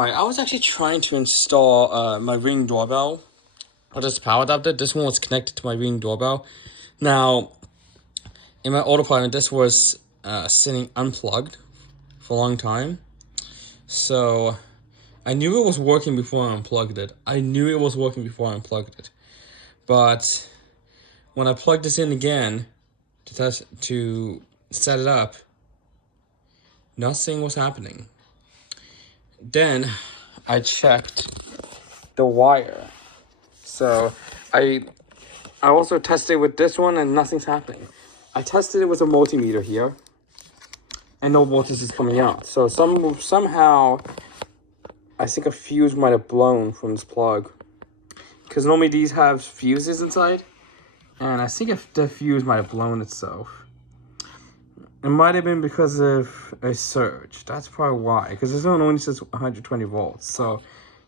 Alright, I was actually trying to install my Ring doorbell. Or just power adapter. This one was connected to my Ring doorbell. Now, in my old apartment, this was sitting unplugged for a long time. So, I knew it was working before I unplugged it. But when I plugged this in again to set it up, nothing was happening. Then I checked the wire. So I also tested with this one and nothing's happening. I tested it with a multimeter here and no voltage is coming out. So somehow I think a fuse might have blown from this plug. Because normally these have fuses inside. And I think if the fuse might have blown itself. It might have been because of a surge. That's probably why. Because this one only says 120 volts. So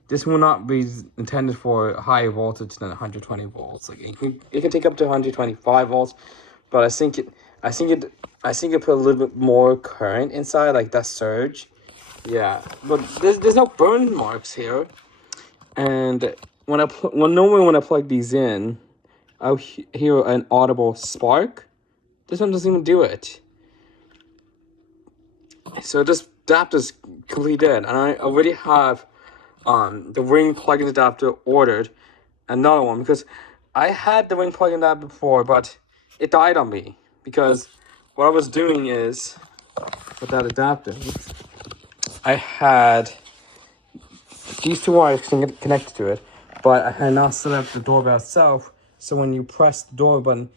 this will not be intended for higher voltage than 120 volts. Like it can take up to 125 volts. But I think it put a little bit more current inside, like that surge. Yeah. But there's no burn marks here. And normally when I plug these in, I'll hear an audible spark. This one doesn't even do it. So this adapter's completely dead, and I already have the Ring plug-in adapter ordered another one because I had the Ring plug-in adapter before, but it died on me because what I was doing is with that adapter, I had these two wires connected to it, but I had not set up the doorbell itself. So when you press the door button,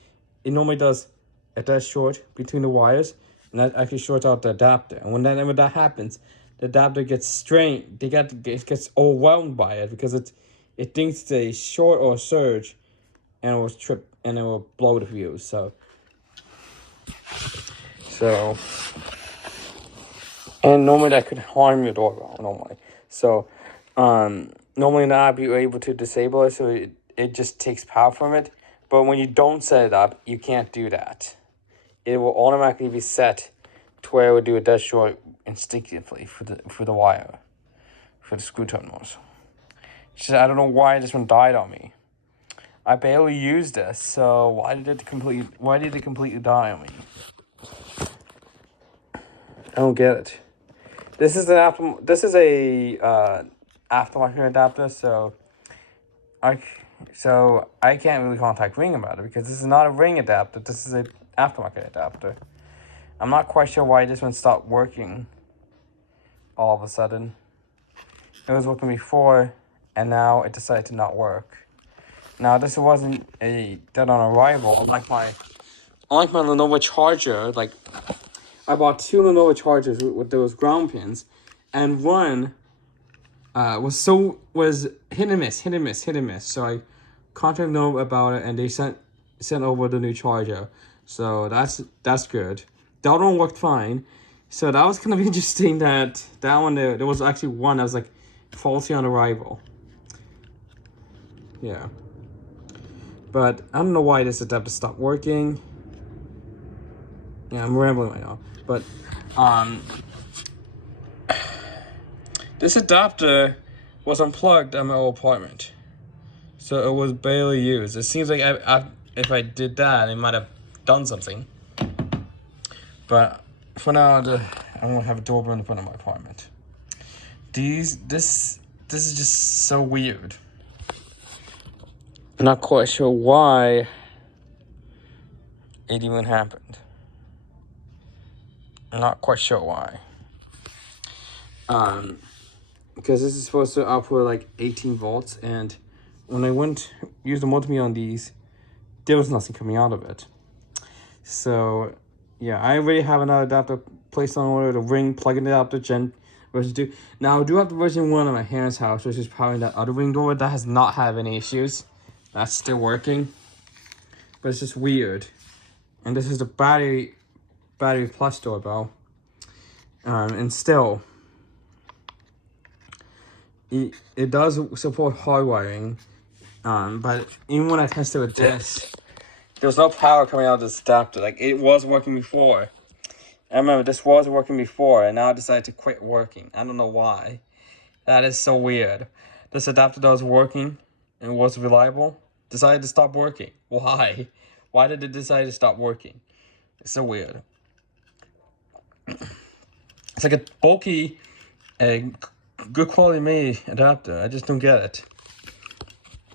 it normally does a dead short between the wires. And that actually shorts out the adapter. And whenever that happens, the adapter gets strained. It gets overwhelmed by it because it thinks it's a short or a surge, and it will trip and it will blow the fuse. So, and normally that could harm your doorbell. Normally, so normally in the app you're able to disable it, so it just takes power from it. But when you don't set it up, you can't do that. It will automatically be set to where it will do a dead short instinctively for the wire, for the screw terminals. I don't know why this one died on me. I barely used this, so why did it completely die on me? I don't get it. This is a aftermarket adapter, so I can't really contact Ring about it because this is not a Ring adapter. This is a aftermarket adapter. I'm not quite sure why this one stopped working all of a sudden. It was working before and now it decided to not work. Now this wasn't a dead on arrival. Unlike my Lenovo charger, like I bought two Lenovo chargers with those ground pins, and one was hit and miss. So I contacted Lenovo about it and they sent over the new charger. So that's good. The other one worked fine. So that was kind of interesting that one there was actually one that was like faulty on arrival. Yeah. But I don't know why this adapter stopped working. Yeah, I'm rambling right now. But this adapter was unplugged at my old apartment. So it was barely used. It seems like if I did that, it might have done something. But for now, I won't have a doorbell in front of my apartment. This is just so weird. I'm not quite sure why it even happened. I'm not quite sure why. Because this is supposed to output like 18 volts, and when I use the multimeter on these, there was nothing coming out of it. So yeah, I already have another adapter placed on order, the Ring plug-in adapter version 2. Now I do have the version 1 at my parents' house, which is powering that other Ring door. That has not had any issues. That's still working. But it's just weird. And this is the battery plus doorbell. And still, it does support hardwiring. But even when I tested with this, there was no power coming out of this adapter. Like, it was working before. I remember this was working before, and now I decided to quit working. I don't know why. That is so weird. This adapter that was working and was reliable decided to stop working. Why? Why did it decide to stop working? It's so weird. It's like a bulky, a good quality made adapter. I just don't get it.